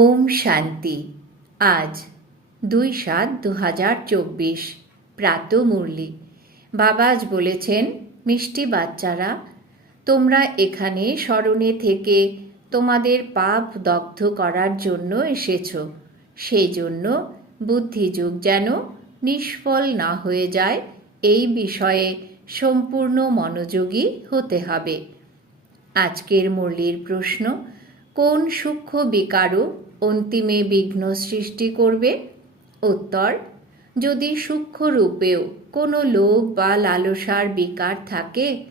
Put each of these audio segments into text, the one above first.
ওম শান্তি। আজ দুই সাত দু হাজার চব্বিশ, প্রাত মুরলি। বাবা বলেছেন, মিষ্টি বাচ্চারা, তোমরা এখানে স্মরণে থেকে তোমাদের পাপ দগ্ধ করার জন্য এসেছ। সেই জন্য বুদ্ধিযুগ যেন নিষ্ফল না হয়ে যায়, এই বিষয়ে সম্পূর্ণ মনোযোগী হতে হবে। আজকের মুরলির প্রশ্ন কোন সূক্ষ্ম বিকারও অন্তিমে বিঘ্ন সৃষ্টি করবে? উত্তর, যদি সূক্ষ্ম রূপেও কোনো লোভ বা লালসার বিকার থাকে,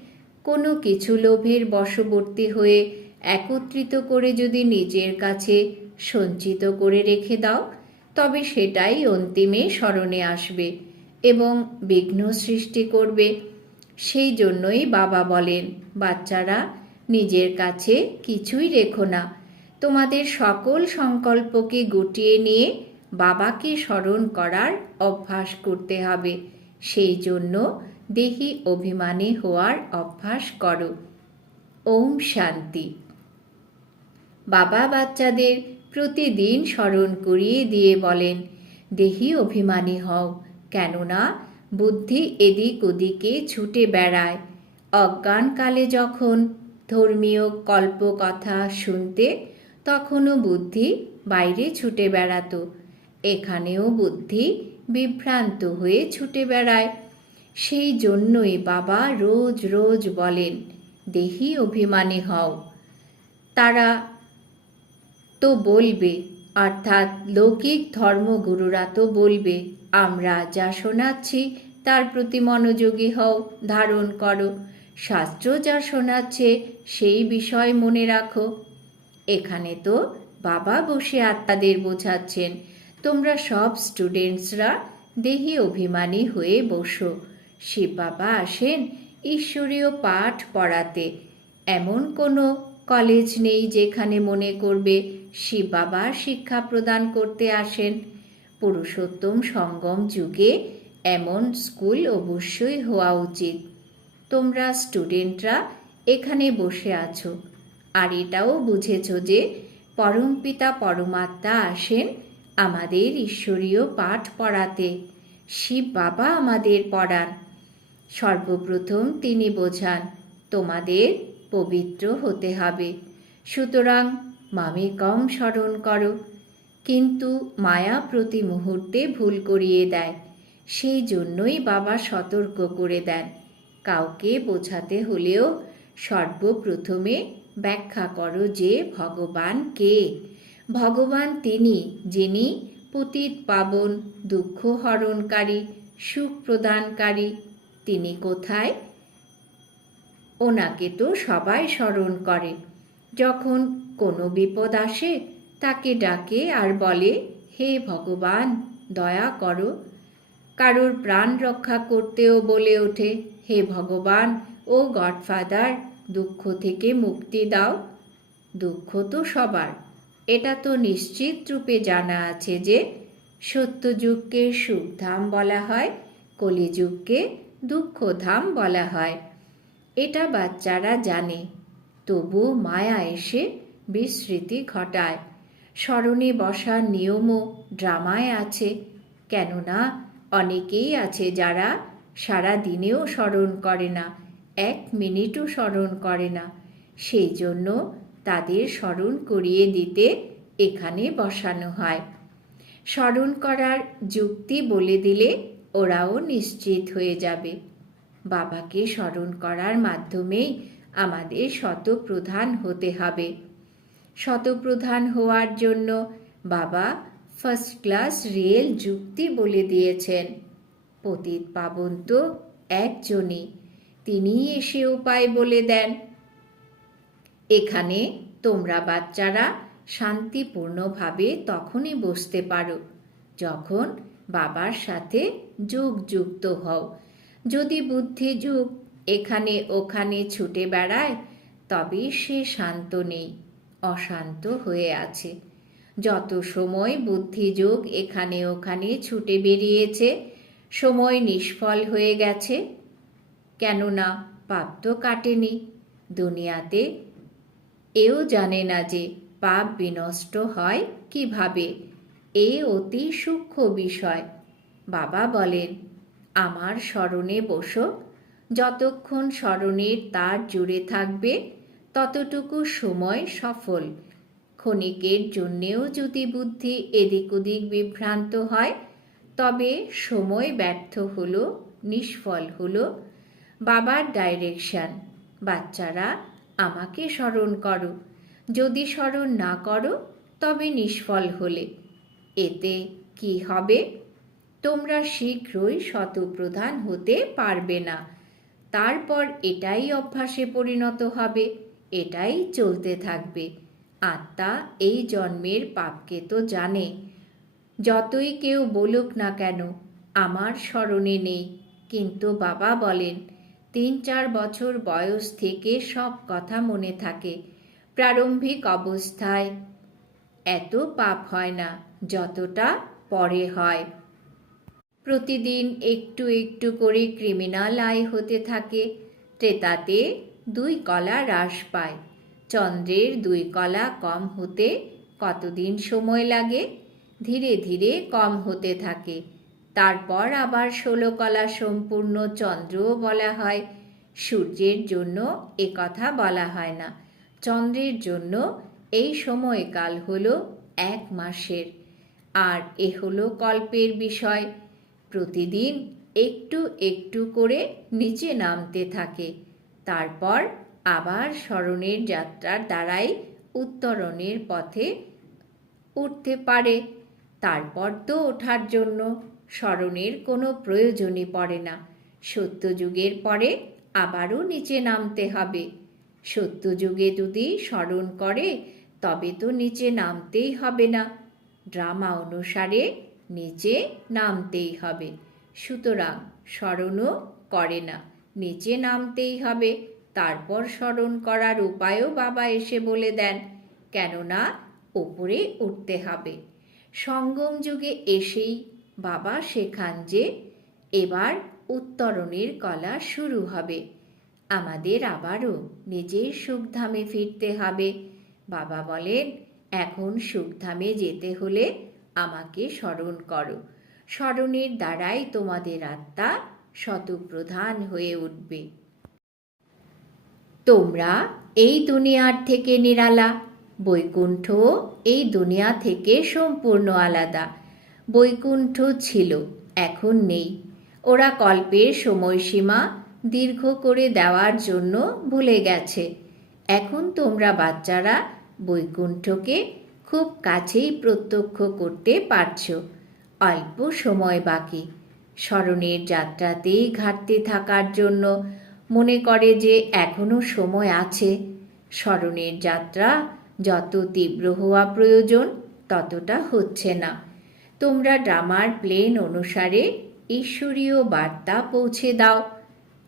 কোনো কিছু লোভের বশবর্তী হয়ে একত্রিত করে যদি নিজের কাছে সঞ্চিত করে রেখে দাও, তবে সেটাই অন্তিমে স্মরণে আসবে এবং বিঘ্ন সৃষ্টি করবে। সেই জন্যই বাবা বলেন, বাচ্চারা নিজের কাছে কিছুই রেখো না। তোমাদের সকল সংকল্পকে গুটিয়ে নিয়ে বাবাকে স্মরণ করার অভ্যাস করতে হবে। সেই জন্য দেহি অভিমানী হওয়ার অভ্যাস করো। ওম শান্তি। বাবা বাচ্চাদের প্রতিদিন স্মরণ করিয়ে দিয়ে বলেন, দেহি অভিমানী হও, কেননা বুদ্ধি এদিক ওদিকে ছুটে বেড়ায়। অজ্ঞানকালে যখন ধর্মীয় কল্পকথা শুনতে তখনও বুদ্ধি বাইরে ছুটে বেড়াতো। এখানেও বুদ্ধি বিভ্রান্ত হয়ে ছুটে বেড়ায়। সেই জন্যই বাবা রোজ রোজ বলেন, দেহি অভিমানী হও। তারা তো বলবে, অর্থাৎ লৌকিক ধর্মগুরুরা তো বলবে, আমরা যা শোনাচ্ছি তার প্রতি মনোযোগী হও, ধারণ করো। শাস্ত্র যা শোনাচ্ছে, সেই বিষয় মনে রাখো। এখানে তো বাবা বসে আত্মাদের বোঝাচ্ছেন। তোমরা সব স্টুডেন্টসরা দেহি অভিমানী হয়ে বসো। শিব বাবা আসেন ঈশ্বরীয় পাঠ পড়াতে। এমন কোনো কলেজ নেই যেখানে মনে করবে শিব বাবা শিক্ষা প্রদান করতে আসেন। পুরুষোত্তম সঙ্গম যুগে এমন স্কুল অবশ্যই হওয়া উচিত। তোমরা স্টুডেন্টরা এখানে বসে আছো। আর এটাও বুঝেছ যে পরমপিতা পরমাত্মা আসেন আমাদের ঈশ্বরীয় পাঠ পড়াতে। শিব বাবা আমাদের পড়ান। সর্বপ্রথম তিনি বোঝান, তোমাদের পবিত্র হতে হবে। সুতরাং মামি কম স্মরণ করো। কিন্তু মায়া প্রতি মুহূর্তে ভুল করিয়ে দেয়। সেই জন্যই বাবা সতর্ক করে দেন। কাউকে বোঝাতে হলেও সর্বপ্রথমে ব্যাখ্যা করো যে ভগবান কে। ভগবান তিনি, যিনি পতিত পাবন, দুঃখ হরণকারী, সুখ প্রদানকারী, তিনি কোথায়? ওনাকে তো সবাই স্মরণ করে। যখন কোনো বিপদ আসে, তাকে ডাকে আর বলে, হে ভগবান, দয়া করো। কারোর প্রাণ রক্ষা করতেও বলে ওঠে। হে ভগবান ও গডফাদার, দুঃখ থেকে মুক্তি দাও। দুঃখ তো সবার। এটা তো নিশ্চিত রূপে জানা আছে যে সত্যযুগকে সুখধাম বলা হয়, কলিযুগকে দুঃখধাম বলা হয়। এটা বাচ্চারা জানে, তবু মায়া এসে বিস্মৃতি ঘটায়। স্মরণে বসার নিয়মও ড্রামায় আছে, কেননা অনেকেই আছে যারা সারা দিনেও স্মরণ করে না, এক মিনিটও স্মরণ করে না। সেই জন্য তাদের স্মরণ করিয়ে দিতে এখানে বসানো হয়। স্মরণ করার যুক্তি বলে দিলে ওরাও নিশ্চিত হয়ে যাবে। বাবাকে স্মরণ করার মাধ্যমেই আমাদের শতপ্রধান হতে হবে। শতপ্রধান হওয়ার জন্য বাবা ফার্স্ট ক্লাস রিয়েল যুক্তি বলে দিয়েছেন। পতিত পাবন তো একজনই। তিনি এসে উপায় বলে দেন। এখানে তোমরা বাচ্চারা শান্তিপূর্ণভাবে তখনই বসতে পারো, যখন বাবার সাথে যোগ যুক্ত হও। যদি বুদ্ধি যুগ এখানে ওখানে ছুটে বেড়ায়, তবে সে শান্ত নেই, অশান্ত হয়ে আছে। যত সময় বুদ্ধিযোগ এখানে ওখানে ছুটে বেরিয়েছে সময় নিষ্ফল হয়ে গেছে। কেননা পাপ তো কাটেনি, দুনিয়াতে এও জানে না যে পাপ বিনষ্ট হয় কীভাবে। এ অতি সূক্ষ্ম বিষয়। বাবা বলেন, আমার স্মরণে বসো। যতক্ষণ স্মরণের তার জুড়ে থাকবে, ততটুকু সময় সফল। ক্ষণিকের জন্যেও যদি বুদ্ধি এদিক ওদিক বিভ্রান্ত হয় তবে সময় ব্যর্থ হলো, নিষ্ফল হলো। বাবার ডাইরেকশন বাচ্চারা, আমাকে স্মরণ করো। যদি স্মরণ না করো, তবে নিষ্ফল হলে। এতে কি হবে? তোমরা শীঘ্রই শতপ্রধান হতে পারবে না। তারপর এটাই অভ্যাসে পরিণত হবে, এটাই চলতে থাকবে। আত্মা এই জন্মের পাপকে তো জানে। যতই কেউ বলুক না কেন, আমার স্মরণে নেই। কিন্তু বাবা বলেন, তিন চার বছর বয়স থেকে সব কথা মনে থাকে। প্রারম্ভিক অবস্থায় এত পাপ হয় না, যতটা পরে হয়। প্রতিদিন একটু একটু করে ক্রিমিনাল আয় হতে থাকে, ত্রেতাতে দুই কলা হ্রাস পায়। চন্দ্রের দুই কলা কম হতে কতদিন সময় লাগে? ধীরে ধীরে কম হতে থাকে। তারপর আবার ষোলো কলা সম্পূর্ণ চন্দ্রও বলা হয়। সূর্যের জন্য এ কথা বলা হয় না। চন্দ্রের জন্য এই সময়কাল হলো এক মাসের। আর এ হলো কল্পের বিষয়। প্রতিদিন একটু একটু করে নিচে নামতে থাকে। তারপর আবার স্মরণের যাত্রার দ্বারাই উত্তরণের পথে উঠতে পারে। তারপর তো ওঠার জন্য স্মরণের কোনো প্রয়োজনই পড়ে না। সত্যযুগের পরে আবারও নিচে নামতে হবে। সত্যযুগে যদি স্মরণ করে, তবে তো নিচে নামতেই হবে না। ড্রামা অনুসারে নিচে নামতেই হবে। সুতরাং স্মরণও করে না, নিচে নামতেই হবে। তারপর স্মরণ করার উপায়ও বাবা এসে বলে দেন, কেননা ওপরে উঠতে হবে। সঙ্গম যুগে এসেই বাবা শেখান যে এবার উত্তরণের কলা শুরু হবে। আমাদের আবারও নিজের সুখধামে ফিরতে হবে। বাবা বলেন, এখন সুখধামে যেতে হলে আমাকে স্মরণ করো। স্মরণের দ্বারাই তোমাদের আত্মা শতপ্রধান হয়ে উঠবে। তোমরা এই দুনিয়ার থেকে নিরালা। বৈকুণ্ঠ এই দুনিয়া থেকে সম্পূর্ণ আলাদা। বৈকুণ্ঠ ছিল, এখন নেই। ওরা কল্পের সময়সীমা দীর্ঘ করে দেওয়ার জন্য ভুলে গেছে। এখন তোমরা বাচ্চারা বৈকুণ্ঠকে খুব কাছেই প্রত্যক্ষ করতে পারছ। অল্প সময় বাকি। স্মরণের যাত্রাতেই ঘাটতি থাকার জন্য মনে করে যে এখনও সময় আছে। স্মরণের যাত্রা যত তীব্র হওয়া প্রয়োজন, ততটা হচ্ছে না। তোমরা ড্রামার প্লেন অনুসারে ঈশ্বরীয় বার্তা পৌঁছে দাও।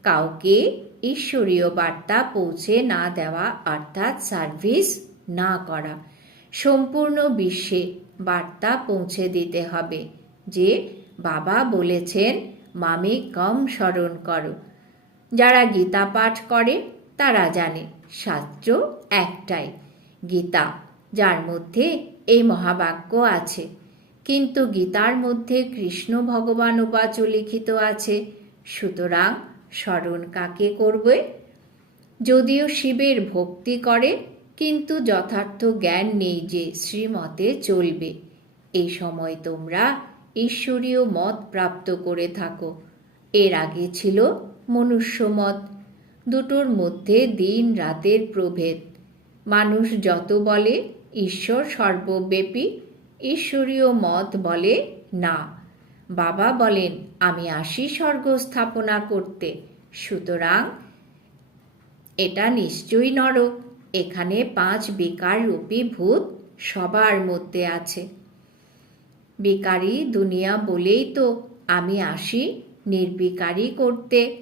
কাউকে ঈশ্বরীয় বার্তা পৌঁছে না দেওয়া, অর্থাৎ সার্ভিস না করা, সম্পূর্ণ বিশ্বে বার্তা পৌঁছে দিতে হবে, যে বাবা বলেছেন, মামে কম স্মরণ করো। যারা গীতা পাঠ করে, তারা জানে, শাস্ত্র একটাই। গীতা, যার মধ্যে এই মহাবাক্য আছে। কিন্তু গীতার মধ্যে কৃষ্ণ ভগবান উপাচ লিখিত আছে, সুতরাং স্মরণ কাকে করবে? যদিও শিবের ভক্তি করে, কিন্তু যথার্থ জ্ঞান নেই যে শ্রীমতে চলবে। এই সময় তোমরা ঈশ্বরীয় মত প্রাপ্ত করে থাকো। এর আগে ছিল মনুষ্য মত দুটোর মধ্যে দিন রাতের প্রভেদ। মানুষ যত বলে, ঈশ্বর সর্বব্যাপী, ঈশ্বরীয় মত বলে না। বাবা বলেন, আমি আসি স্বর্গ স্থাপনা করতে। সুতরাং এটা নিশ্চয়ই নরক। এখানে পাঁচ বেকার রূপী ভূত সবার মধ্যে আছে। বেকারি দুনিয়া বলেই তো আমি আসি নির্বিকারী করতে।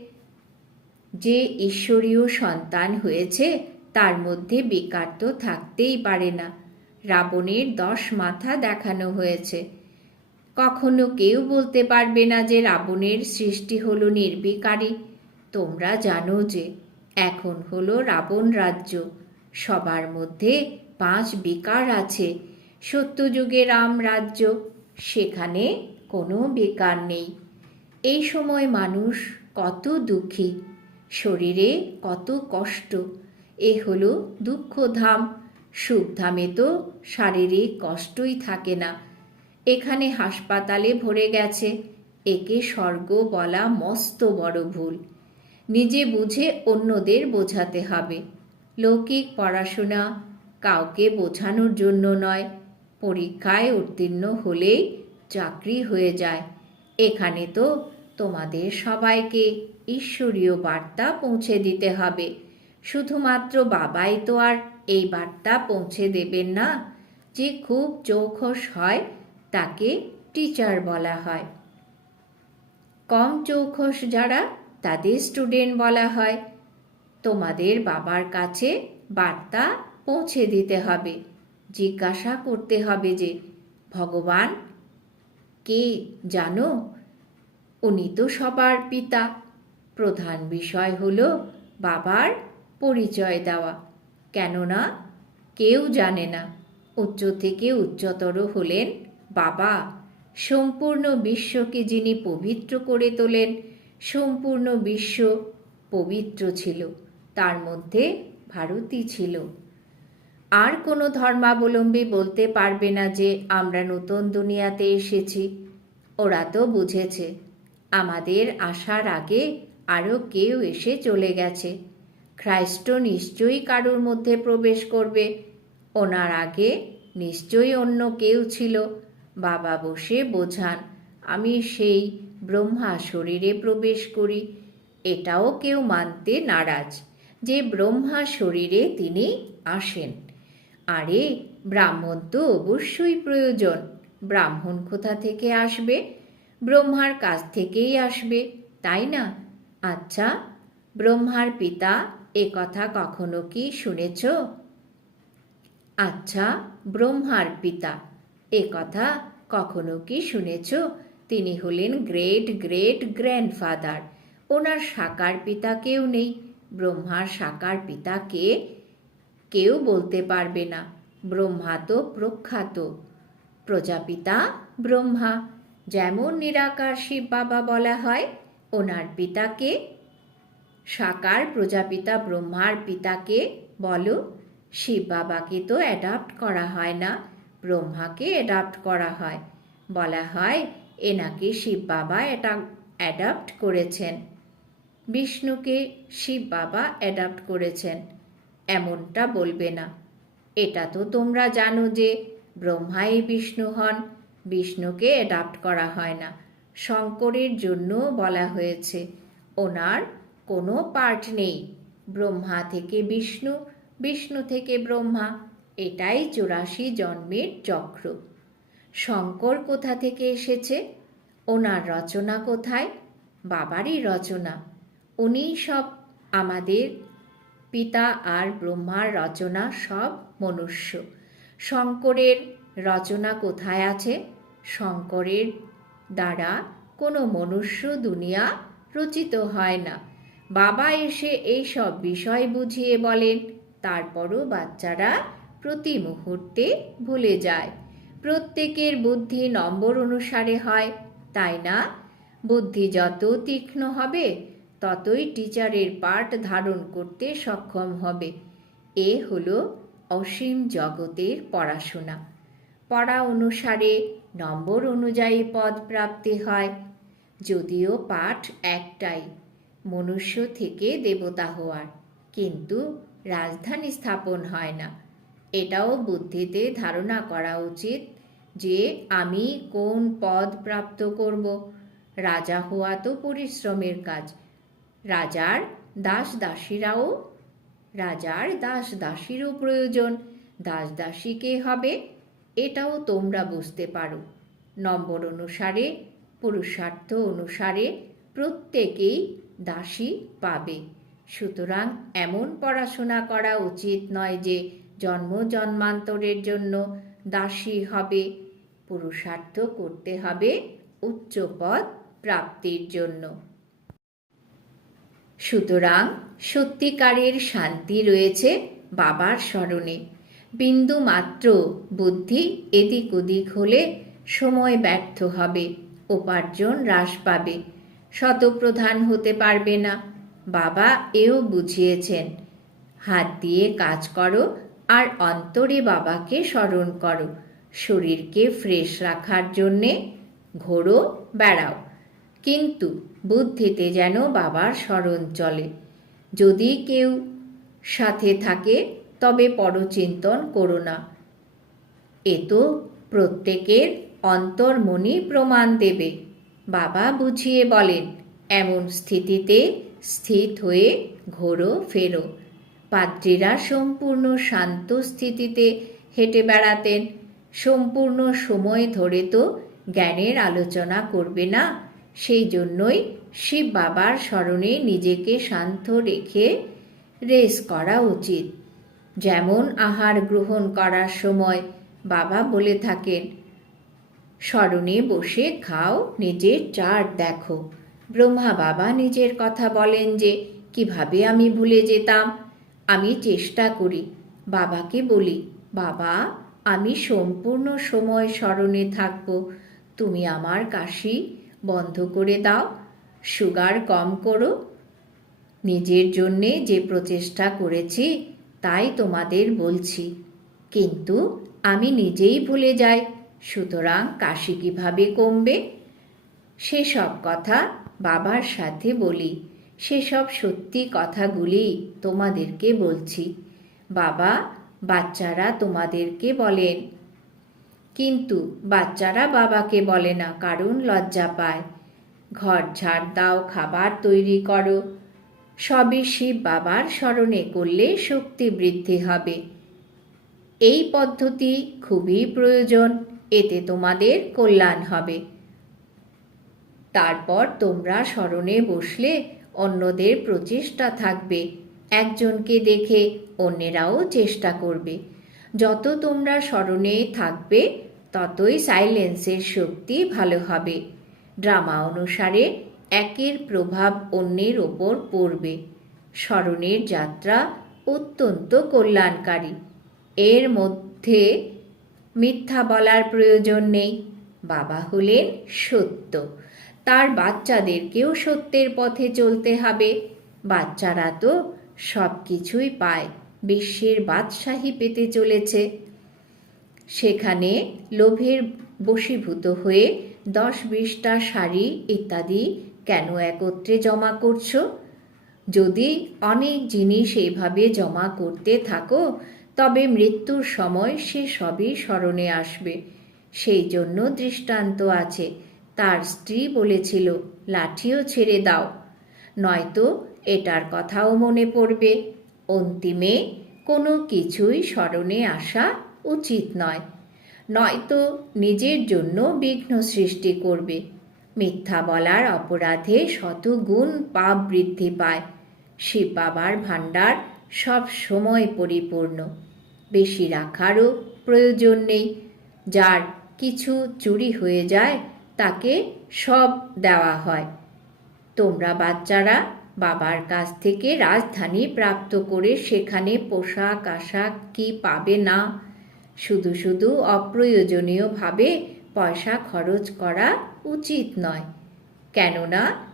যে ঈশ্বরীয় সন্তান হয়েছে তার মধ্যে বেকার তো থাকতেই পারে না। রাবণের দশ মাথা দেখানো হয়েছে। কখনো কেউ বলতে পারবে না যে রাবণের সৃষ্টি হলো নির্বিকারী। তোমরা জানো যে এখন হলো রাবণ রাজ্য। সবার মধ্যে পাঁচ বিকার আছে। সত্যযুগে রাম রাজ্য। সেখানে কোনো বেকার নেই। এই সময় মানুষ কত দুঃখী। শরীরে কত কষ্ট। এ হলো দুঃখধাম সুখধামে তো শারীরিক কষ্টই থাকে না। এখানে হাসপাতালে ভরে গেছে। একে স্বর্গ বলা মস্ত বড় ভুল। নিজে বুঝে অন্যদের বোঝাতে হবে। লৌকিক পড়াশোনা কাউকে বোঝানোর জন্য নয়। পরীক্ষায় উত্তীর্ণ হলেই চাকরি হয়ে যায়। এখানে তো তোমাদের সবাইকে ঈশ্বরীয় বার্তা পৌঁছে দিতে হবে। শুধুমাত্র বাবাই তো আর এই বার্তা পৌঁছে দেবেন না। যে খুব চৌখস হয়, তাকে টিচার বলা হয়। কম চৌখস যারা, তাদের স্টুডেন্ট বলা হয়। তোমাদের বাবার কাছে বার্তা পৌঁছে দিতে হবে। জিজ্ঞাসা করতে হবে যে, ভগবান, কে জানো? উনি তো সবার পিতা। প্রধান বিষয় হলো বাবার পরিচয় দেওয়া। কেননা, কেউ জানে না। উচ্চ থেকে উচ্চতর হলেন বাবা। সম্পূর্ণ বিশ্বকে যিনি পবিত্র করে তোলেন, সম্পূর্ণ বিশ্ব পবিত্র ছিল। তার মধ্যে ভারতই ছিল। আর কোনো ধর্মাবলম্বী বলতে পারবে না যে, আমরা নতুন দুনিয়াতে এসেছি। ওরা তো বুঝেছে, আমাদের আসার আগে আরও কেউ এসে চলে গেছে। খ্রাইস্ট নিশ্চয়ই কারুর মধ্যে প্রবেশ করবে। ওনার আগে নিশ্চয়ই অন্য কেউ ছিল। বাবা বসে বোঝান, আমি সেই ব্রহ্মা শরীরে প্রবেশ করি। এটাও কেউ মানতে নারাজ যে ব্রহ্মা শরীরে তিনি আসেন। আরে, ব্রাহ্মণ তো অবশ্যই প্রয়োজন। ব্রাহ্মণ কোথা থেকে আসবে? ব্রহ্মার কাছ থেকেই আসবে, তাই না? আচ্ছা ব্রহ্মার পিতা এ কথা কখনো কি শুনেছ? আচ্ছা ব্রহ্মার পিতা। এ কথা কখনো কি শুনেছ? তিনি হলেন গ্রেট গ্রেট গ্র্যান্ডফাদার ওনার সাকার পিতা কেউ নেই। ব্রহ্মার সাকার পিতা কে? কেউ বলতে পারবে না। ব্রহ্মা তো প্রখ্যাত। প্রজাপিতা ব্রহ্মা। যেমন নিরাকার শিব বাবা বলা হয়, ওনার পিতাকে সাকার প্রজাপিতা ব্রহ্মার পিতাকে বলো, শিব বাবাকে তো অ্যাডাপ্ট করা হয় না, ব্রহ্মাকে অ্যাডাপ্ট করা হয়। বলা হয়, এনাকে শিব বাবা এটা অ্যাডাপ্ট করেছেন। বিষ্ণুকে শিব বাবা অ্যাডাপ্ট করেছেন। এমনটা বলবে না। এটা তো তোমরা জানো যে, ব্রহ্মাই বিষ্ণু হন, বিষ্ণুকে অ্যাডাপ্ট করা হয় না। শঙ্করের জন্য বলা হয়েছে, ওনার কোনো পার্ট নেই। ব্রহ্মা থেকে বিষ্ণু বিষ্ণু থেকে ব্রহ্মা, এটাই চুরাশি জন্মের চক্র। শঙ্কর কোথা থেকে এসেছে? ওনার রচনা কোথায়? বাবারই রচনা। উনি সব আমাদের পিতা আর ব্রহ্মার রচনা সব মনুষ্য। শঙ্করের রচনা কোথায় আছে? শঙ্করের দ্বারা কোনো মনুষ্য দুনিয়া রচিত হয় না। বাবা এসে এই সব বিষয় বুঝিয়ে বলেন। তারপরও বাচ্চারা প্রতি মুহূর্তে ভুলে যায়। প্রত্যেকের বুদ্ধি নম্বর অনুসারে হয়, তাই না? বুদ্ধি যত তীক্ষ্ণ হবে, ততই টিচারের পাঠ ধারণ করতে সক্ষম হবে। এ হলো অসীম জগতের পড়াশোনা। পড়া অনুসারে নম্বর অনুযায়ী পদ প্রাপ্তি হয়। যদিও পাঠ একটাই মনুষ্য থেকে দেবতা হওয়ার। কিন্তু রাজধানী স্থাপন হয় না। এটাও বুদ্ধিতে ধারণা করা উচিত যে আমি কোন পদ প্রাপ্ত করব। রাজা হওয়া তো পরিশ্রমের কাজ। রাজার দাস দাসীরাও রাজার দাস দাসীরও প্রয়োজন। দাস দাসী কে হবে, এটাও তোমরা বুঝতে পারো। নম্বর অনুসারে, পুরুষার্থ অনুসারে প্রত্যেকেই দাসী পাবে। সুতরাং এমন পড়াশোনা করা উচিত নয় যে জন্ম জন্মান্তরের জন্য দাসী হবে। পুরুষার্থ করতে হবে উচ্চ পদ প্রাপ্তির জন্য। সুতরাং সত্যিকারের শান্তি রয়েছে বাবার স্মরণে। বিন্দু মাত্র বুদ্ধি এদিক ওদিক হলে সময় ব্যর্থ হবে, উপার্জন হ্রাস পাবে। শতপ্রধান হতে পারবে না। বাবা এও বুঝিয়েছেন, হাত দিয়ে কাজ করো আর অন্তরে বাবাকে স্মরণ করো। শরীরকে ফ্রেশ রাখার জন্যে ঘোরো, বেড়াও। কিন্তু বুদ্ধিতে যেন বাবার স্মরণ চলে। যদি কেউ সাথে থাকে, তবে পরচিন্তন করো না। এ তো প্রত্যেকের অন্তর্মনি প্রমাণ দেবে। বাবা বুঝিয়ে বলেন, এমন স্থিতিতে স্থিত হয়ে ঘোরো, ফেরো। পাত্রীরা সম্পূর্ণ শান্ত স্থিতিতে হেঁটে বেড়াতেন। সম্পূর্ণ সময় ধরে তো জ্ঞানের আলোচনা করবে না, সেই জন্যই শিব বাবার স্মরণে নিজেকে শান্ত রেখে রেস করা উচিত। যেমন আহার গ্রহণ করার সময় বাবা বলে থাকেন স্মরণে বসে খাও, নিজের চার দেখো। ব্রহ্মা বাবা নিজের কথা বলেন যে, কীভাবে আমি ভুলে যেতাম? আমি চেষ্টা করি। বাবাকে বলি, বাবা, আমি সম্পূর্ণ সময় স্মরণে থাকব। তুমি আমার কাশি বন্ধ করে দাও, সুগার কম করো। নিজের জন্যে যে প্রচেষ্টা করেছি, তাই তোমাদের বলছি। কিন্তু আমি নিজেই ভুলে যাই। সুতরাং কাশি কীভাবে কমবে? সেসব কথা বাবার সাথে বলি। সেসব সত্যি কথাগুলি তোমাদেরকে বলছি। বাবা, বাচ্চারা তোমাদেরকে বলেন। কিন্তু বাচ্চারা বাবাকে বলে না, কারণ লজ্জা পায়। ঘর ঝাড় দাও, খাবার তৈরি করো। সবই শিব বাবার স্মরণে করলে শক্তি বৃদ্ধি হবে। এই পদ্ধতি খুবই প্রয়োজন। এতে তোমাদের কল্যাণ হবে। তারপর তোমরা স্মরণে বসলে অন্যদের প্রচেষ্টা থাকবে। একজনকে দেখে অন্যেরাও চেষ্টা করবে। যত তোমরা স্মরণে থাকবে, ততই সাইলেন্সের শক্তি ভালো হবে। ড্রামা অনুসারে একের প্রভাব অন্যের ওপর পড়বে। স্মরণের যাত্রা অত্যন্ত কল্যাণকারী। এর মধ্যে মিথ্যা বলার প্রয়োজন নেই। বাবা হলেন সত্য। তার বাচ্চাদেরকেও সত্যের পথে চলতে হবে। বাচ্চারা তো সব কিছুই পায়। বিশ্বের বাদশাহী পেতে চলেছে। সেখানে লোভের বশীভূত হয়ে দশ বিশটা শাড়ি ইত্যাদি কেন একত্রে জমা করছ? যদি অনেক জিনিস এভাবে জমা করতে থাকো তবে মৃত্যুর সময় সে সবই স্মরণে আসবে। সেই জন্য দৃষ্টান্ত আছে। তার স্ত্রী বলেছিল, লাঠিও ছেড়ে দাও। নয়তো এটার কথাও মনে পড়বে। অন্তিমে কোনো কিছুই স্মরণে আসা উচিত নয়। নয়তো নিজের জন্য বিঘ্ন সৃষ্টি করবে। মিথ্যা বলার অপরাধে শতগুণ পাপ বৃদ্ধি পায়। শিব বাবার ভাণ্ডার সব সময় পরিপূর্ণ। বেশি রাখারও প্রয়োজন নেই। যার কিছু চুরি হয়ে যায়, তাকে সব দেওয়া হয়। তোমরা বাচ্চারা বাবার কাছ থেকে রাজধানী প্রাপ্ত করে সেখানে পোশাক আশাক কি পাবে না? শুধু শুধু অপ্রয়োজনীয়ভাবে পয়সা খরচ করা উচিত নয়। কেননা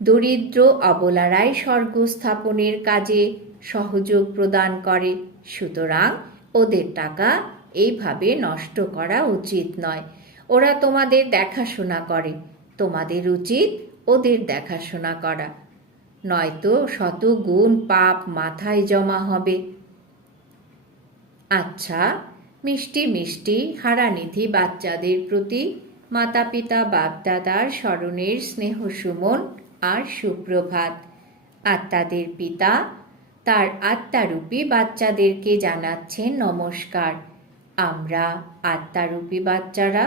দরিদ্র অবলারাই স্বর্গ স্থাপনের কাজে সহযোগ প্রদান করে। সুতরাং ওদের টাকা এইভাবে নষ্ট করা উচিত নয়। ওরা তোমাদের দেখাশোনা করে। তোমাদের উচিত ওদের দেখাশোনা করা। নয়তো শত গুণ পাপ মাথায় জমা হবে। আচ্ছা মিষ্টি মিষ্টি হারানিধি বাচ্চাদের প্রতি মাতা পিতা বাপদাদার স্মরণের স্নেহ সুমন আর সুপ্রভাত। আত্মাদের পিতা, তার আত্মারূপী বাচ্চাদেরকে জানাচ্ছেন নমস্কার। আমরা আত্মারূপী বাচ্চারা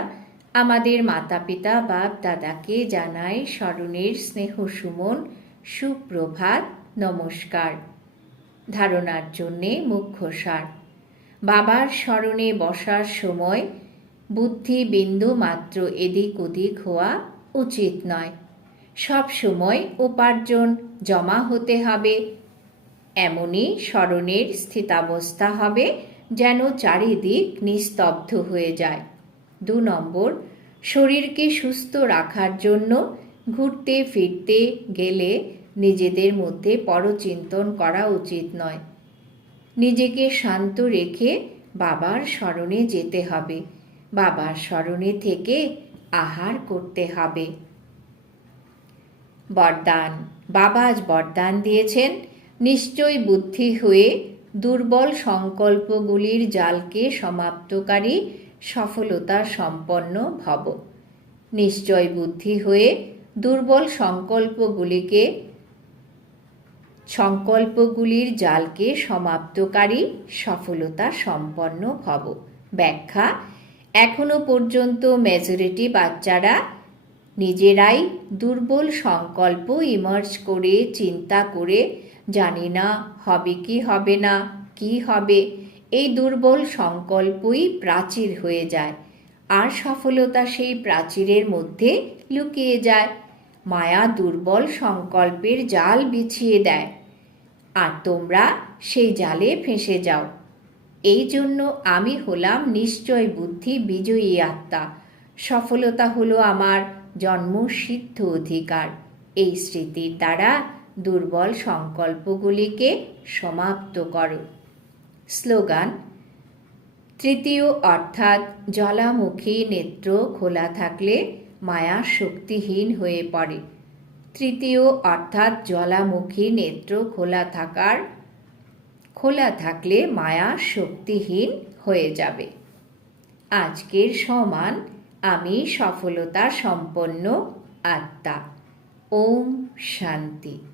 আমাদের মাতা পিতা বাপ দাদাকে জানাই স্মরণের স্নেহ সুমন, সুপ্রভাত, নমস্কার। ধারণার জন্যে মুখ্য সার বাবার স্মরণে বসার সময় বুদ্ধি বিন্দু মাত্র এদিক ওদিক হওয়া উচিত নয়। সব সময় উপার্জন জমা হতে হবে। এমনই স্মরণের স্থিতাবস্থা হবে যেন চারিদিক নিস্তব্ধ হয়ে যায়। দু নম্বর, শরীরকে সুস্থ রাখার জন্য ঘুরতে ফিরতে গেলে নিজেদের মধ্যে পরচিন্তন করা উচিত নয়। নিজেকে শান্ত রেখে বাবার স্মরণে যেতে হবে। বাবার স্মরণে থেকে আহার করতে হবে। বরদান। বাবা আজ বরদান দিয়েছেন। নিশ্চয় বুদ্ধি হয়ে দুর্বল সংকল্পগুলির জালকে সমাপ্তকারী সফলতা সম্পন্ন ভব। নিশ্চয় বুদ্ধি হয়ে দুর্বল সংকল্পগুলিকে, সংকল্পগুলির জালকে সমাপ্তকারী সফলতা সম্পন্ন ভব। ব্যাখ্যা, এখনও পর্যন্ত মেজরিটি বাচ্চারা নিজেরাই দুর্বল সংকল্প ইমার্জ করে, চিন্তা করে জানি না হবে কি হবে না, কি হবে। এই দুর্বল সংকল্পই প্রাচীর হয়ে যায়। আর সফলতা সেই প্রাচীরের মধ্যে লুকিয়ে যায়। মায়া দুর্বল সংকল্পের জাল বিছিয়ে দেয়। আর তোমরা সেই জালে ফেঁসে যাও। এই জন্য আমি হলাম নিশ্চয় বুদ্ধি বিজয়ী আত্মা। সফলতা হলো আমার জন্মসিদ্ধ অধিকার। এই স্মৃতির দ্বারা দুর্বল সংকল্পগুলিকে সমাপ্ত করো। স্লোগান, তৃতীয় অর্থাৎ জলামুখী নেত্র খোলা থাকলে মায়া শক্তিহীন হয়ে পড়ে। তৃতীয় অর্থাৎ জলামুখী নেত্র খোলা থাকার, খোলা থাকলে মায়া শক্তিহীন হয়ে যাবে। আজকের সমান আমি সফলতা সম্পন্ন আত্মা। ওম শান্তি।